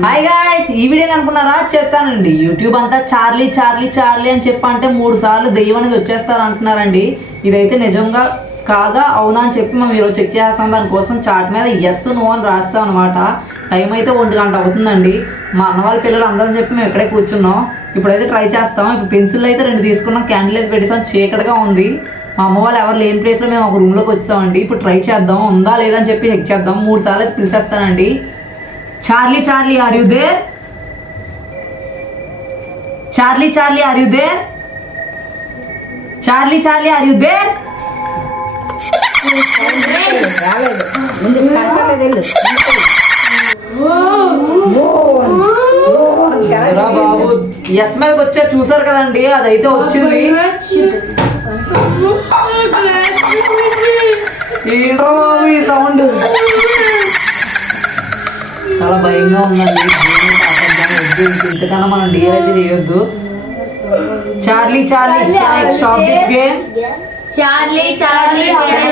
Hi guys ఈ video అనుకున్నారా? చెప్తానండి. యూట్యూబ్ అంతా చార్లీ చార్లీ చార్లీ అని చెప్పంటే మూడు సార్లు దెయ్యం అనేది వచ్చేస్తారు అంటున్నారండి. ఇదైతే నిజంగా కాదా? అవునా అని చెప్పి మేము ఈరోజు చెక్ చేస్తాం దానికోసం చాట్ మీద ఎస్ నో అని రాస్తాం అనమాట టైం అయితే ఒంటి గంట అవుతుందండి. మా అన్న వాళ్ళ పిల్లలు అందరం చెప్పి మేము ఇక్కడే కూర్చున్నాం. ఇప్పుడైతే ట్రై చేస్తాం. ఇప్పుడు పెన్సిల్ అయితే రెండు తీసుకున్నాం. క్యాండిల్ అయితే పెట్టేసాం. చీకటిగా ఉంది. మా అమ్మ వాళ్ళు ఎవరు లేని ప్లేస్లో మేము ఒక రూమ్లోకి వచ్చామండి ఇప్పుడు ట్రై చేద్దాం. ఉందా లేదా అని చెప్పి చెక్ చేద్దాం. మూడు సార్లు అయితే పిలిచేస్తానండి. Charlie Charlie are you there Charlie Charlie are you there Charlie Charlie are you there బాబు ఎస్ మీదకి చూసారు కదండి అదైతే వచ్చింది. ఏంట్రా బాబు ఈ సౌండ్ చాలా భయంగా ఉందండి. ఇంతకన్నా మనం డియర్ అయితే చేయొద్దు. Charlie Charlie stop this game Charlie Charlie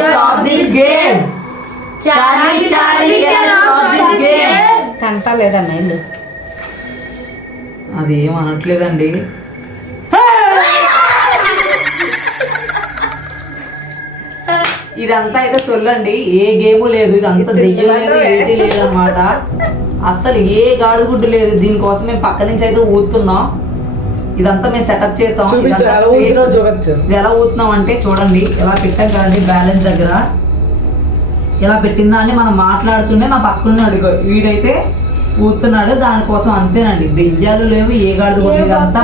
stop this game Charlie Charlie stop this game కనపడలేదమ్మా వెళ్ళు. అది ఏం అనట్లేదండి. ఇదంతా అయితే సొల్లండి. ఏ గేము లేదు. ఇదంతా దెయ్యం లేదు ఏంటి లేదు అసలు ఏ గాడిగుడ్డు లేదు. దీనికోసం మేము పక్క నుంచి అయితే ఊతున్నాం ఇదంతా మేము సెటప్ చేసాం. ఎలా. ఇది ఎలా ఊతున్నాం అంటే చూడండి ఎలా పెట్టాం కదండి బ్యాలెన్స్ దగ్గర. ఇలా పెట్టిందా అని మనం మాట్లాడుతూనే మా పక్కన అడుగు వీడైతే ఊతున్నాడు దానికోసం అంతేనండి. దెయ్యాలు లేవు ఏ గాడిద కూడా ఇదంతా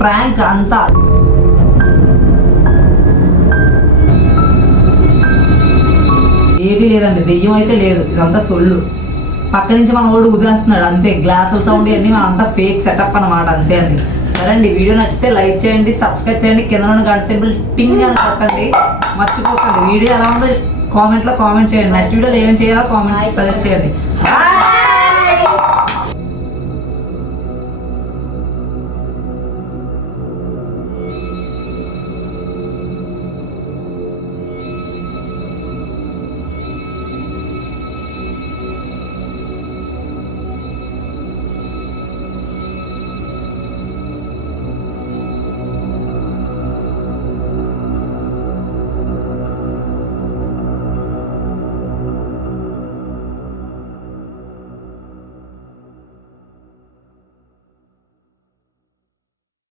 ఫ్రాంక్ అంతా. ఏది లేదండి. దెయ్యం అయితే లేదు. ఇదంతా సొల్లు. పక్క నుంచి మన వాడు ఉదేస్తున్నాడు అంతే. గ్లాసుల సౌండ్ అన్ని మన అంతా ఫేక్ సెటప్ అన్నమాట అంతే అండి. సరే అండి వీడియో నచ్చితే లైక్ చేయండి సబ్స్క్రైబ్ చేయండి. కింద ఉన్న గంట సింబల్ టింగ్ అని కొట్టండి మర్చిపోకండి. వీడియో ఎలా ఉందో కామెంట్లో కామెంట్ చేయండి. నెక్స్ట్ వీడియోలో ఏమేం చేయాలో కామెంట్ సజెస్ట్ చేయండి.